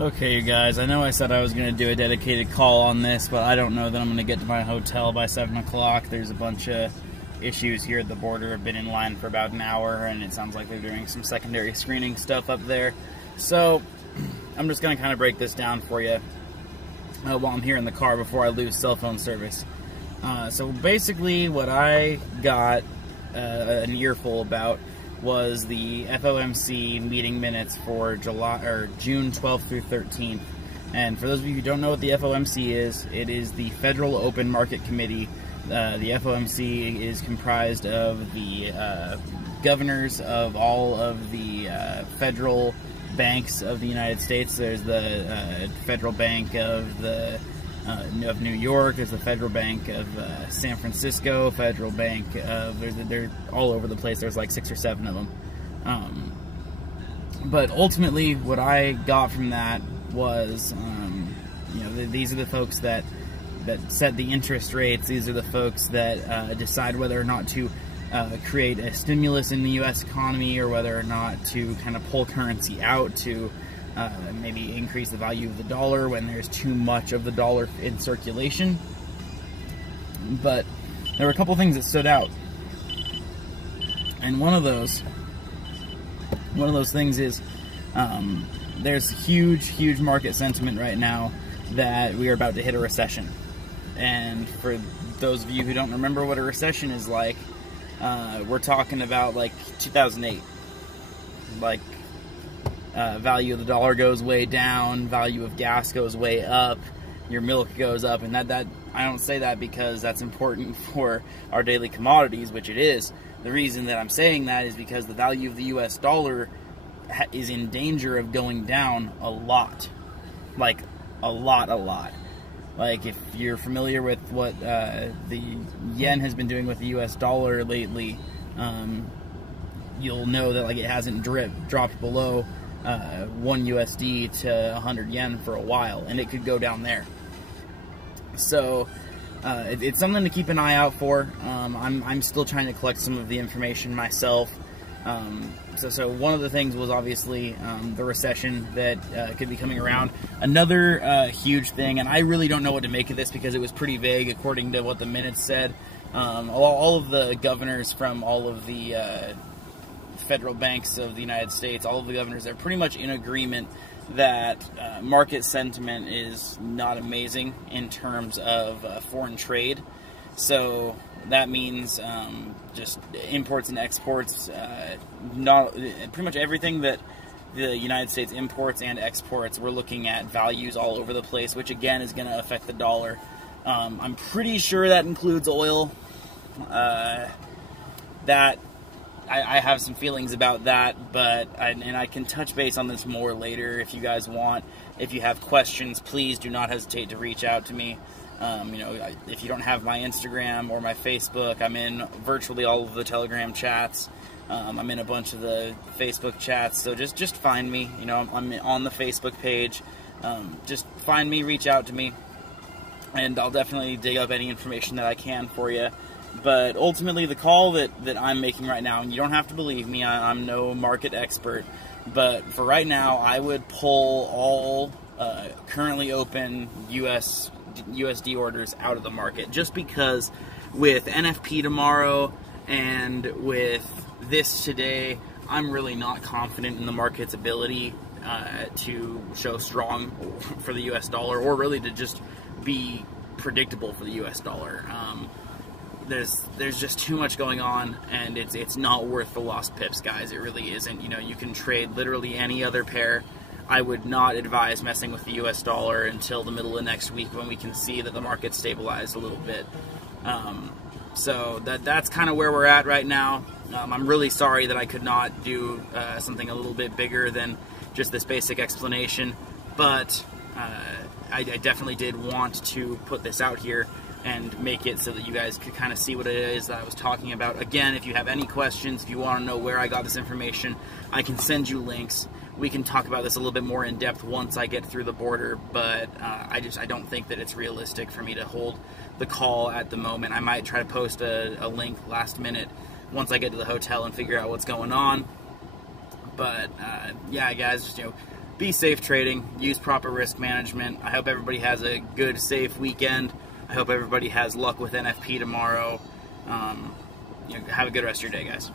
Okay, you guys, I know I said I was going to do a dedicated call on this, but I don't know that I'm going to get to my hotel by 7 o'clock. There's a bunch of issues here at the border. I've been in line for about an hour, and it sounds like they're doing some secondary screening stuff up there. So, I'm just going to kind of break this down for you while I'm here in the car before I lose cell phone service. So basically, what I got an earful about was the FOMC meeting minutes for June 12th through 13th. And for those of you who don't know what the FOMC is, it is the Federal Open Market Committee. The FOMC is comprised of the governors of all of the federal banks of the United States. There's the Federal Bank of New York. There's the Federal Bank of San Francisco. Federal Bank of they're all over the place. There's like 6 or 7 of them. But ultimately, what I got from that was, these are the folks that set the interest rates. These are the folks that decide whether or not to create a stimulus in the U.S. economy, or whether or not to kind of pull currency out to maybe increase the value of the dollar when there's too much of the dollar in circulation. But there were a couple things that stood out, and one of those things is there's huge market sentiment right now that we are about to hit a recession. And for those of you who don't remember what a recession is like, we're talking about like 2008. Like, value of the dollar goes way down, value of gas goes way up, your milk goes up, and that I don't say that because that's important for our daily commodities, which it is. The reason that I'm saying that is because the value of the US dollar is in danger of going down a lot. Like, a lot. Like, if you're familiar with what the yen has been doing with the US dollar lately, you'll know that like it hasn't dropped below 1 USD to 100 yen for a while, and it could go down there. So it's something to keep an eye out for. I'm still trying to collect some of the information myself. So one of the things was obviously the recession that could be coming around. Another huge thing, and I really don't know what to make of this because it was pretty vague according to what the minutes said. All of the governors from all of the federal banks of the United States, all of the governors are pretty much in agreement that market sentiment is not amazing in terms of foreign trade. So that means just imports and exports, pretty much everything that the United States imports and exports, we're looking at values all over the place, which again is going to affect the dollar. I'm pretty sure that includes oil. I have some feelings about that, but I can touch base on this more later if you guys want. If you have questions, please do not hesitate to reach out to me. If you don't have my Instagram or my Facebook, I'm in virtually all of the Telegram chats. I'm in a bunch of the Facebook chats, so just find me. I'm on the Facebook page. Just find me, reach out to me, and I'll definitely dig up any information that I can for you. But ultimately, the call that I'm making right now, and you don't have to believe me, I'm no market expert, but for right now, I would pull all currently open USD orders out of the market, just because with NFP tomorrow and with this today, I'm really not confident in the market's ability to show strong for the US dollar, or really to just be predictable for the US dollar. There's just too much going on, and it's not worth the lost pips, guys. It really isn't. You can trade literally any other pair. I would not advise messing with the US dollar until the middle of next week, when we can see that the market stabilized a little bit. So that's kind of where we're at right now. I'm really sorry that I could not do something a little bit bigger than just this basic explanation, but I definitely did want to put this out here and make it so that you guys could kind of see what it is that I was talking about. Again, if you have any questions, if you want to know where I got this information, I can send you links. We can talk about this a little bit more in depth once I get through the border, but I don't think that it's realistic for me to hold the call at the moment. I might try to post a link last minute once I get to the hotel and figure out what's going on. But yeah, guys, be safe trading. Use proper risk management. I hope everybody has a good, safe weekend. I hope everybody has luck with NFP tomorrow. Have a good rest of your day, guys.